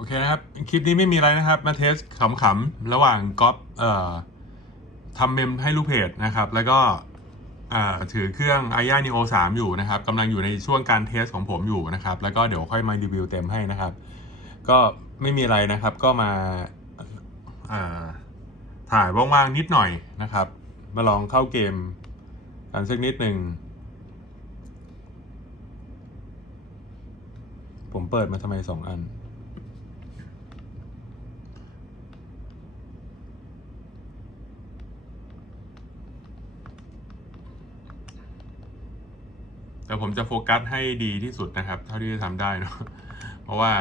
โอเคนะครับ คลิปนี้ไม่มีอะไรนะครับ มาเทสขำๆ ระหว่างก๊อปเอ่อทำเมมให้ลูกเพจนะครับ แล้วก็เอ่อถือเครื่อง i อ Neo 3 อยู่นะครับกำลังอยู่ในช่วงการเทสของผมอยู่นะครับ แล้วก็เดี๋ยวค่อยมารีวิวเต็มให้นะครับ ก็ไม่มีอะไรนะครับ ก็มาเอ่อถ่ายว่างๆนิดหน่อยนะครับ มาลองเข้าเกมกันสักนิดหนึ่ง ผมเปิดมาทำไมสองอัน แต่ผมจะโฟกัสให้ดีที่สุดนะครับ เท่าที่จะทำได้เนอะเพราะว่า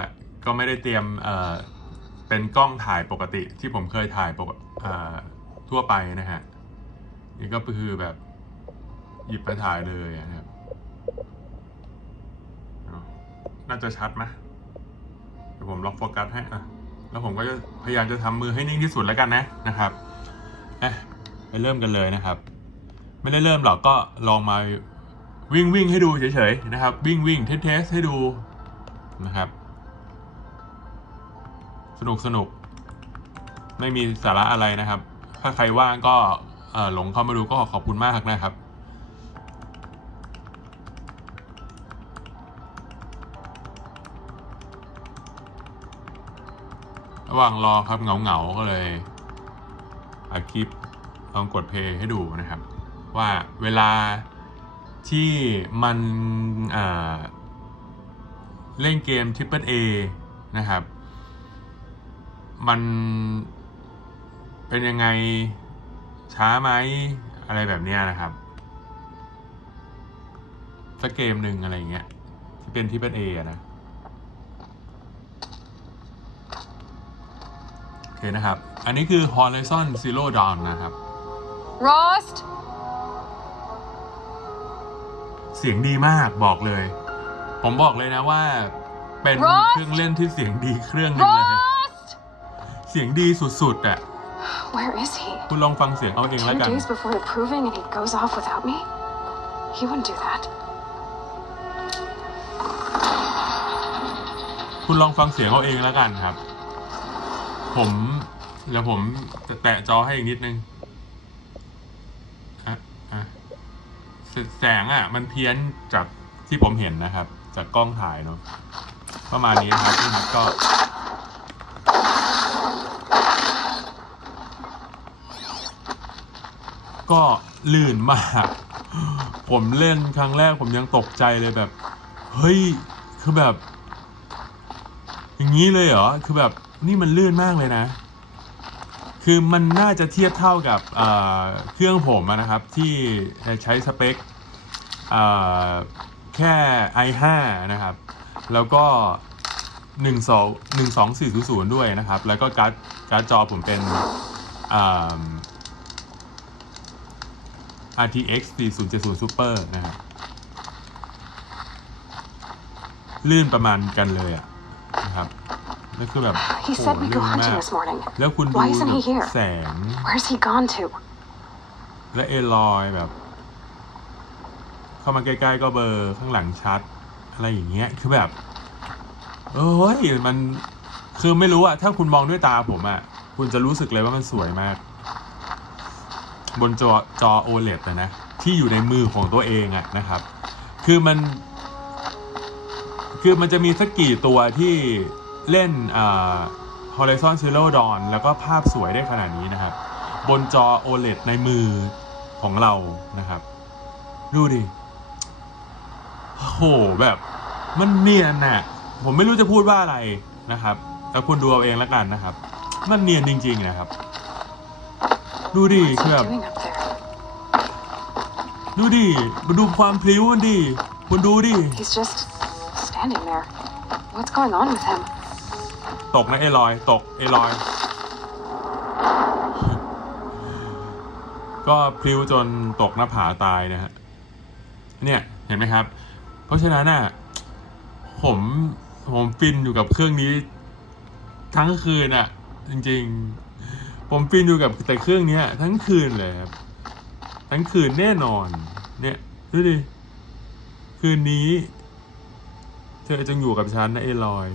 ก็ไม่ได้เตรียมเอ่อเป็นกล้องถ่ายปกติที่ผมเคยถ่ายปกเอ่อทั่วไปนะฮะนี่ก็คือแบบหยิบมาถ่ายเลยนะครับ น่าจะชัดไหมเดี๋ยวผมล็อกโฟกัสให้อะแล้วผมก็จะพยายามจะทำมือให้นิ่งที่สุดแล้วกันนะนะครับเอ๊ะไปเริ่มกันเลยนะครับ ไม่ได้เริ่มหรอกก็ลองมา วิ่งวิ่งให้ดูเฉยๆนะครับ วิ่งวิ่งเทสเทสให้ดูนะครับ สนุกสนุกไม่มีสาระอะไรนะครับ ถ้าใครว่างก็หลงเข้ามาดูก็ขอบคุณมากนะครับระหว่างรอครับเหงาเหงาๆก็เลยอัดคลิปลองกดเพลย์ให้ดูนะครับ ว่าเวลา ที่มันเล่นเกม Triple A นะครับ มันเป็นยังไงช้าไหมอะไรแบบนี้นะครับสักเกมหนึ่งอะไรอย่างเงี้ย ที่เป็น Triple A อนะ โอเคนะครับ อันนี้คือ Horizon Zero Dawn นะครับ Rost! เสียงดีมากบอกเลย ผมบอกเลยนะว่า เป็น Rost เครื่องเล่นที่เสียงดีเครื่องหนึงเลย Rost! เสียงดีสุดๆอะ Where is he? คุณลองฟังเสียงเอาเองแล้ว Two กัน days before the proving and he goes off without me? He wouldn't do that. คุณลองฟังเสียงเอาเองแล้วกันครับ ผมเดี๋ยวผมจะแตะจอให้อีกนิดนึงอะอะ แสงอะ มันเพี้ยนจากที่ผมเห็นนะครับ จากกล้องถ่ายเนาะประมาณนี้นะครับพี่นัทก็ ก็ลื่นมาก ผมเล่นครั้งแรกผมยังตกใจเลยแบบ เฮ้ย คือแบบ อย่างนี้เลยเหรอ คือแบบนี่มันลื่นมากเลยนะ คือมันน่าจะเทียบเท่ากับเครื่องผมนะครับที่ใช้สเปคแค่ i5 นะครับ แล้วก็ 1 2 1 2 4 0 0 ด้วยนะครับ แล้วก็การ์ดการ์ดจอผมเป็น RTX 4070 Super นะครับลื่นประมาณกันเลยอะนะครับ นั่นคือแบบ He โห said we ลื่ go น hunting มาก this morning. แล้วคุณดู Why isn't แบ he บ here? แสง Where's he gone to? และเอลอยแบบ เข้ามาใกล้ๆก็เบลอร์ข้างหลังชัด อะไรอย่างเงี้ย คือแบบ เอ้ยมันคือไม่รู้อะถ้าคุณมองด้วยตาผมอะคุณจะรู้สึกเลยว่ามันสวยมาก บนจอจอ OLED นะนะ ที่อยู่ในมือของตัวเองอะนะครับ คือมัน คือมันจะมีสักกี่ตัวที่ เล่นอ่า Horizon Zero Dawn แล้วก็ภาพสวยได้ขนาดนี้นะครับ บนจอ OLED ในมือของเรานะครับ ดูดิโอ้โหแบบมันเนียนน่ะ ผมไม่รู้จะพูดว่าอะไรนะครับ แต่คุณดูเอาเองแล้วกันนะครับ มันเนียนจริง ๆ นะครับ ดูดิ What's คือ he แบบ doing up there? ดูดิมาดูความพลิ้วมันดิคุณดูดิ He's just standing there. What's going on with him? ตกนะเอลอย ตกเอลอย ก็พลิ้วจนตกหน้าผาตายนะฮะ เนี่ยเห็นไหมครับ เพราะฉะนั้นน่ะผมผมฟินอยู่กับเครื่องนี้ ทั้งคืนอะ จริง ๆ ผมฟินอยู่กับแต่เครื่องนี้ทั้งคืนเลยครับทั้งคืนแน่นอน เนี่ยดูดิคืนนี้ เธอจงอยู่กับฉันนะเอลอย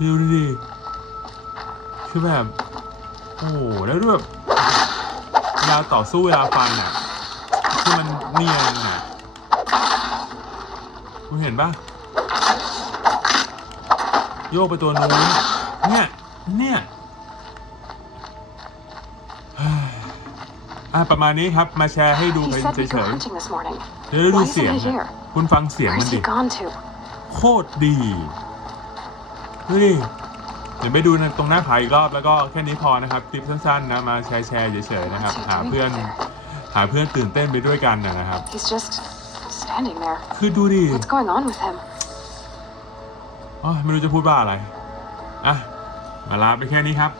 ดูดิคือแบบ โอ้โหแล้วด้วยแบบเวลาต่อสู้เวลาฟันอะคือมันเนียนอะคุณเห็นปะโยกไปตัวนู้นเนี่ย เนี่ยเฮ้ยอะประมาณนี้ครับมาแชร์ให้ดู He กัน said เฉ we go ย hunting this morning. ๆเดี๋ยวดู Why isn't เสียง he อะ here? คุณฟังเสียงมั Where's น he ดิ gone to? โคตรดี ดูดิเดี๋ยวไปดูตรงหน้าผาอีกรอบแล้วก็แค่นี้พอนะครับคลิปสั้นๆนะมาแชร์แชร์เฉยๆนะครับ หาเพื่อนหาเพื่อนตื่นเต้นไปด้วยกันนะนะครับ He's just standing there. คือดูดิ What's going on with him? อ๋อไม่รู้จะพูดว่าอะไรอะมาลาไปแค่นี้ครับ